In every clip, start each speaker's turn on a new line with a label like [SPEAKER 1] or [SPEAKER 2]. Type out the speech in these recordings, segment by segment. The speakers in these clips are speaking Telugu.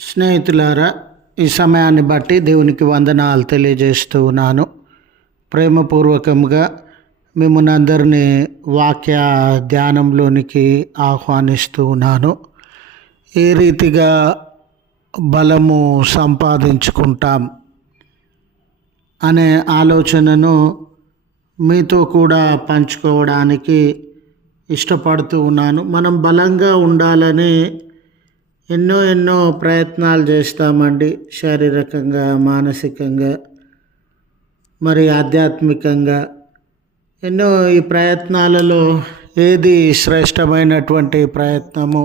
[SPEAKER 1] స్నేహితులారా ఈ సమయాన్ని బట్టి దేవునికి వందనాలు తెలియజేస్తూ ఉన్నాను. ప్రేమపూర్వకంగా మిమ్మల్ని అందరినీ వాక్య ధ్యానంలోనికి ఆహ్వానిస్తూ ఉన్నాను. ఏ రీతిగా బలము సంపాదించుకుంటాం అనే ఆలోచనను మీతో కూడా పంచుకోవడానికి ఇష్టపడుతూ ఉన్నాను. మనం బలంగా ఉండాలని ఎన్నో ఎన్నో ప్రయత్నాలు చేస్తామండి శారీరకంగా మానసికంగా మరి ఆధ్యాత్మికంగా. ఎన్నో ఈ ప్రయత్నాలలో ఏది శ్రేష్టమైనటువంటి ప్రయత్నము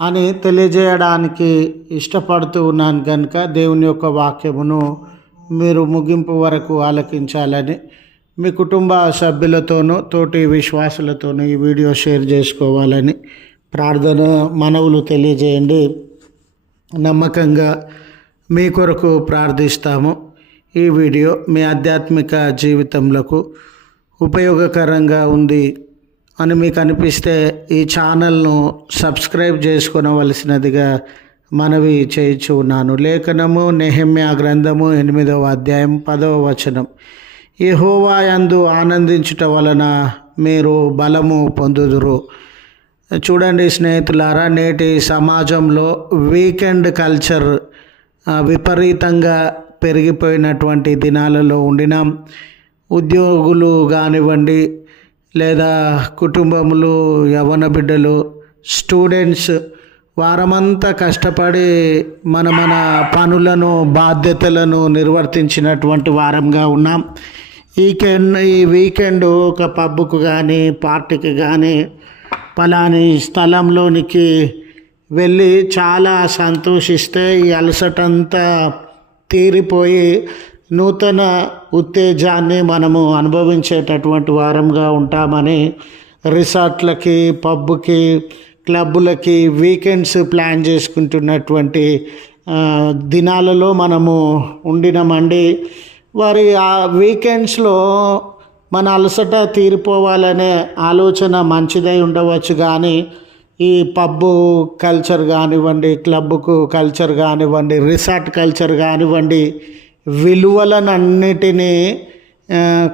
[SPEAKER 1] అని తెలియజేయడానికి ఇష్టపడుతూ ఉన్నాను కనుక దేవుని యొక్క వాక్యమును మీరు ముగింపు వరకు ఆలకించాలని మీ కుటుంబ సభ్యులతోనూ తోటి విశ్వాసులతోనూ ఈ వీడియో షేర్ చేసుకోవాలని ప్రార్థన మనవులు తెలియజేయండి. నమ్మకంగా మీ కొరకు ప్రార్థిస్తాము. ఈ వీడియో మీ ఆధ్యాత్మిక జీవితంలో ఉపయోగకరంగా ఉంది అని మీకు అనిపిస్తే ఈ ఛానల్ను సబ్స్క్రైబ్ చేసుకునవలసినదిగా మనవి చేయించు ఉన్నాను. లేఖనము నెహమ్య గ్రంథము ఎనిమిదవ అధ్యాయం పదవ వచనం. యెహోవా యందు ఆనందించుట వలన మీరు బలము పొందుదురు. చూడండి స్నేహితులారా నేటి సమాజంలో వీకెండ్ కల్చర్ విపరీతంగా పెరిగిపోయినటువంటి దినాలలో ఉండినాం. ఉద్యోగులు కానివ్వండి లేదా కుటుంబములు యవన బిడ్డలు స్టూడెంట్స్ వారమంతా కష్టపడి మన మన పనులను బాధ్యతలను నిర్వర్తించినటువంటి వారంగా ఉన్నాం. ఈ కెన్ ఈ వీకెండ్ ఒక పబ్కు కానీ పార్టీకి కానీ పలాని స్థలంలోనికి వెళ్ళి చాలా సంతోషిస్తే ఈ అలసటంతా తీరిపోయి నూతన ఉత్తేజాన్ని మనము అనుభవించేటటువంటి వారంగా ఉంటామని రిసార్ట్లకి పబ్కి క్లబ్బులకి వీకెండ్స్ ప్లాన్ చేసుకుంటున్నటువంటి దినాలలో మనము ఉండినామండి. వారి ఆ వీకెండ్స్లో మన అలసట తీరిపోవాలనే ఆలోచన మంచిదై ఉండవచ్చు కానీ ఈ పబ్బు కల్చర్ కానివ్వండి క్లబ్కు కల్చర్ కానివ్వండి రిసార్ట్ కల్చర్ కానివ్వండి విలువలనన్నిటినీ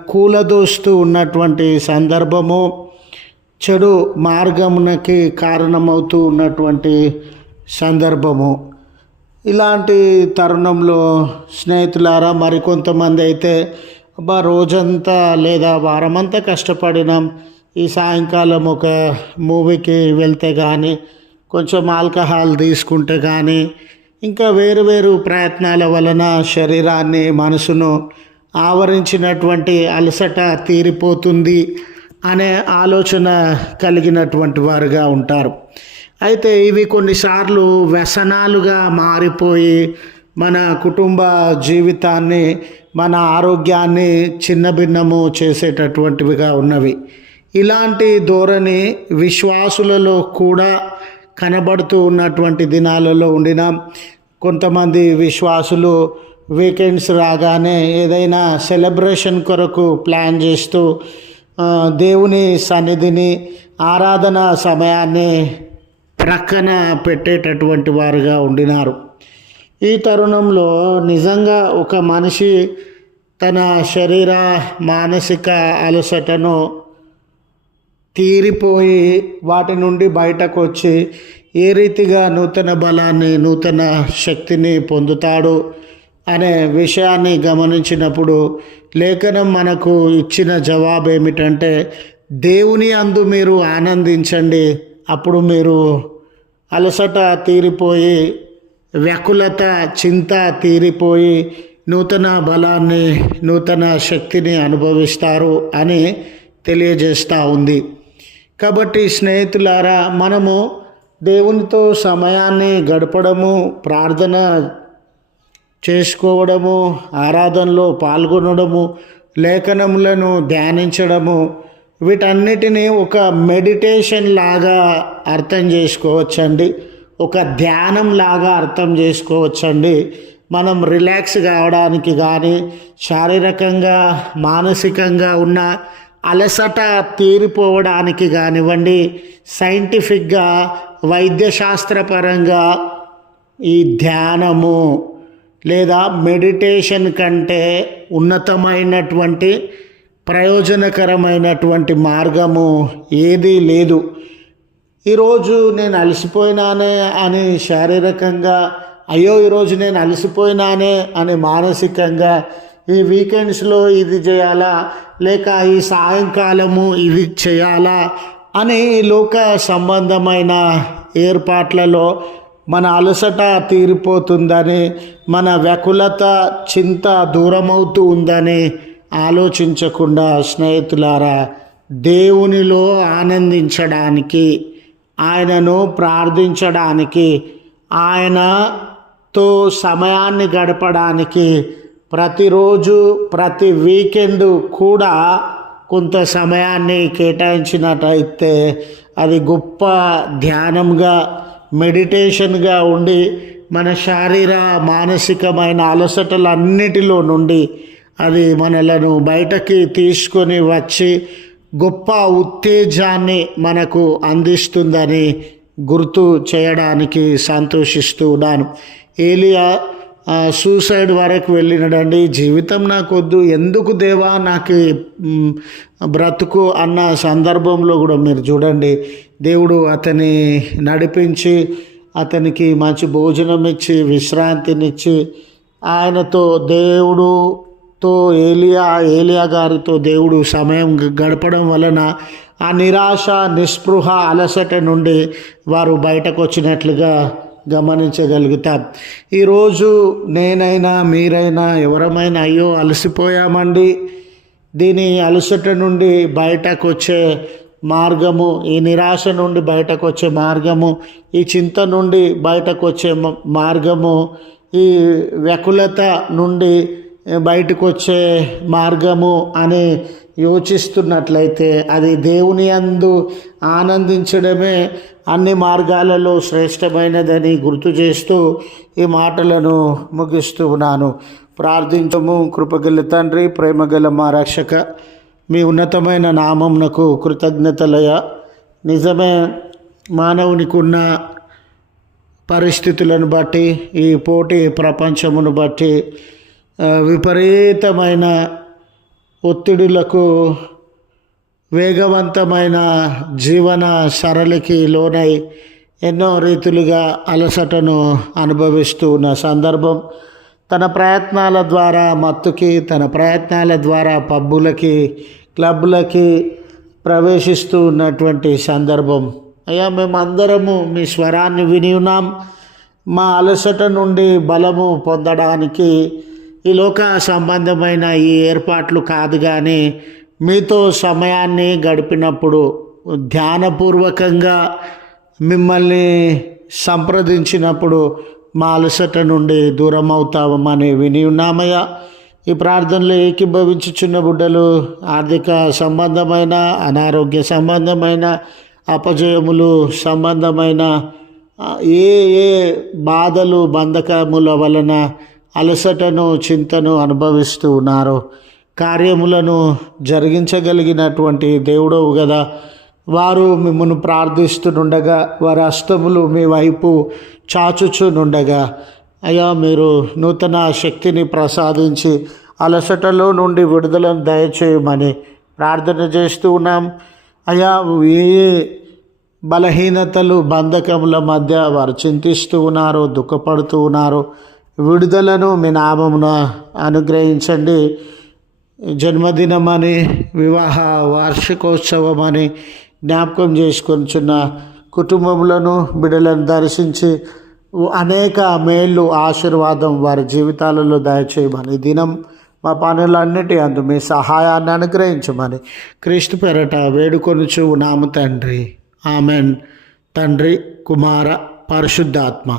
[SPEAKER 1] కూలదోస్తూ ఉన్నటువంటి సందర్భము చెడు మార్గమునకి కారణమవుతూ ఉన్నటువంటి సందర్భము. ఇలాంటి తరుణంలో స్నేహితులారా మరికొంతమంది అయితే రోజంతా లేదా వారమంతా కష్టపడినాం. ఈ సాయంకాలం ఒక మూవీకి వెళ్తే కానీ కొంచెం ఆల్కహాల్ తీసుకుంటే కానీ ఇంకా వేరు వేరు ప్రయత్నాల వలన శరీరాన్ని మనసును ఆవరించినటువంటి అలసట తీరిపోతుంది అనే ఆలోచన కలిగినటువంటి వారుగా ఉంటారు. అయితే ఇవి కొన్నిసార్లు వ్యసనాలుగా మారిపోయి మన కుటుంబ జీవితాన్ని మన ఆరోగ్యాన్ని చిన్నభిన్నము చేసేటటువంటివిగా ఉన్నవి. ఇలాంటి ధోరణి విశ్వాసులలో కూడా కనబడుతూ ఉన్నటువంటి దినాలలో ఉండిన కొంతమంది విశ్వాసులు వీకెండ్స్ రాగానే ఏదైనా సెలబ్రేషన్ కొరకు ప్లాన్ చేస్తూ దేవుని సన్నిధిని ఆరాధన సమయాన్ని ప్రక్కన పెట్టేటటువంటి వారుగా ఉండినారు. ఈ తరుణంలో నిజంగా ఒక మనిషి తన శరీర మానసిక అలసటను తీరిపోయి వాటి నుండి బయటకు వచ్చి ఏ రీతిగా నూతన బలాన్ని నూతన శక్తిని పొందుతాడు అనే విషయాన్ని గమనించినప్పుడు లేఖనం మనకు ఇచ్చిన జవాబు ఏమిటంటే దేవుని అందు మీరు ఆనందించండి అప్పుడు మీరు అలసట తీరిపోయి వ్యాకులత చింత తీరిపోయి నూతన బలాన్ని నూతన శక్తిని అనుభవిస్తారు అని తెలియజేస్తూ ఉంది. కాబట్టి స్నేహితులారా మనము దేవునితో సమయాన్ని గడపడము ప్రార్థన చేసుకోవడము ఆరాధనలో పాల్గొనడము లేఖనములను ధ్యానించడము వీటన్నిటినీ ఒక మెడిటేషన్ లాగా అర్థం చేసుకోవచ్చండి. ఒక ధ్యానం లాగా అర్థం చేసుకోవచ్చండి. మనం రిలాక్స్ కావడానికి కానీ శారీరకంగా మానసికంగా ఉన్న అలసట తీరిపోవడానికి కానివ్వండి సైంటిఫిక్గా వైద్యశాస్త్రపరంగా ఈ ధ్యానము లేదా మెడిటేషన్ కంటే ఉన్నతమైనటువంటి ప్రయోజనకరమైనటువంటి మార్గము ఏదీ లేదు. ఈరోజు నేను అలసిపోయినానే అని శారీరకంగా అయ్యో ఈరోజు నేను అలసిపోయినానే అని మానసికంగా ఈ వీకెండ్స్లో ఇది చేయాలా? లేక ఈ సాయంకాలము ఇది చేయాలా? అని లోక సంబంధమైన ఏర్పాట్లలో మన అలసట తీరిపోతుందని మన వ్యాకులత చింత దూరమవుతూ ఉందని ఆలోచించకుండా స్నేహితులారా దేవునిలో ఆనందించడానికి ఆయనను ప్రార్థించడానికి ఆయనతో సమయాన్ని గడపడానికి ప్రతిరోజు ప్రతి వీకెండ్ కూడా కొంత సమయాన్ని కేటాయించినట్టయితే అది గొప్ప ధ్యానంగా మెడిటేషన్గా ఉండి మన శారీర మానసికమైన అలసటలన్నిటిలో నుండి అది మనలను బయటకి తీసుకొని వచ్చి గొప్ప ఉత్తేజాన్ని మనకు అందిస్తుందని గుర్తు చేయడానికి సంతోషిస్తూ ఉన్నాను. ఏలియా సూసైడ్ వరకు వెళ్ళినడండి. జీవితం నాకు వద్దు ఎందుకు దేవా నాకు బ్రతుకు అన్న సందర్భంలో కూడా మీరు చూడండి. దేవుడు అతని నడిపించి అతనికి మంచి భోజనం ఇచ్చి విశ్రాంతినిచ్చి ఆయనతో దేవుడు తో ఏలియా ఏలియా గారితో దేవుడు సమయం గడపడం వలన ఆ నిరాశ నిస్పృహ అలసట నుండి వారు బయటకు వచ్చినట్లుగా గమనించగలుగుతాం ఈరోజు నేనైనా మీరైనా ఎవరమైనా అయ్యో అలసిపోయామండి. దీని అలసట నుండి బయటకు వచ్చే మార్గము ఈ నిరాశ నుండి బయటకు వచ్చే మార్గము ఈ చింత నుండి బయటకు వచ్చే మార్గము ఈ వ్యకులత నుండి బయటకు వచ్చే మార్గము అని యోచిస్తున్నట్లయితే అది దేవుని అందు ఆనందించడమే అన్ని మార్గాలలో శ్రేష్టమైనదని గుర్తు చేస్తూ ఈ మాటలను ముగిస్తూ ఉన్నాను. ప్రార్థించము కృపగల తండ్రి ప్రేమగల మా రక్షక మీ ఉన్నతమైన నామంనకు కృతజ్ఞతలయ. నిజమే మానవునికి ఉన్న పరిస్థితులను బట్టి ఈ పోటీ ప్రపంచమును బట్టి విపరీతమైన ఒత్తిడులకు వేగవంతమైన జీవన సరళికి లోనై ఎన్నో రీతులుగా అలసటను అనుభవిస్తూ ఉన్న సందర్భం తన ప్రయత్నాల ద్వారా మత్తుకి తన ప్రయత్నాల ద్వారా పబ్బులకి క్లబ్లకి ప్రవేశిస్తూ ఉన్నటువంటి సందర్భం. అయ్యా మేమందరము మీ స్వరాన్ని విని ఉన్నాం. మా అలసట నుండి బలము పొందడానికి ఈ లోక సంబంధమైన ఈ ఏర్పాట్లు కాదు కానీ మీతో సమయాన్ని గడిపినప్పుడు ధ్యానపూర్వకంగా మిమ్మల్ని సంప్రదించినప్పుడు మా అలసట నుండి దూరం అవుతామని విని ఉన్నామయ్యా. ఈ ప్రార్థనలో ఏకీభవించుచున్న బిడ్డలు ఆర్థిక సంబంధమైన అనారోగ్య సంబంధమైన అపజయములు సంబంధమైన ఏ ఏ బాధలు బంధకముల వలన అలసటను చింతను అనుభవిస్తూ ఉన్నారో. కార్యములను జరిగించగలిగినటువంటి దేవుడవు కదా వారు మిమ్మల్ని ప్రార్థిస్తుండగా వారి అస్తములు మీ వైపు చాచుచునుండగా. అయ్యా మీరు నూతన శక్తిని ప్రసాదించి అలసటలో నుండి విడుదలను దయచేయమని ప్రార్థన చేస్తూ ఉన్నాం. అయ్యా ఏ ఏ బలహీనతలు బంధకముల మధ్య వారు చింతిస్తూ ఉన్నారు దుఃఖపడుతూ ఉన్నారు. విడుదలను మీ నామమున అనుగ్రహించండి. జన్మదినం అని వివాహ వార్షికోత్సవం అని జ్ఞాపకం చేసుకొనిచున్న కుటుంబములను బిడ్డలను దర్శించి అనేక మేళ్ళు ఆశీర్వాదం వారి జీవితాలలో దయచేయమని దినం మా పనులన్నిటి అందు మీ సహాయాన్ని అనుగ్రహించమని క్రీస్తు పెరట వేడుకొనుచు నాము తండ్రి. ఆమెన్. తండ్రి కుమార పరిశుద్ధాత్మ.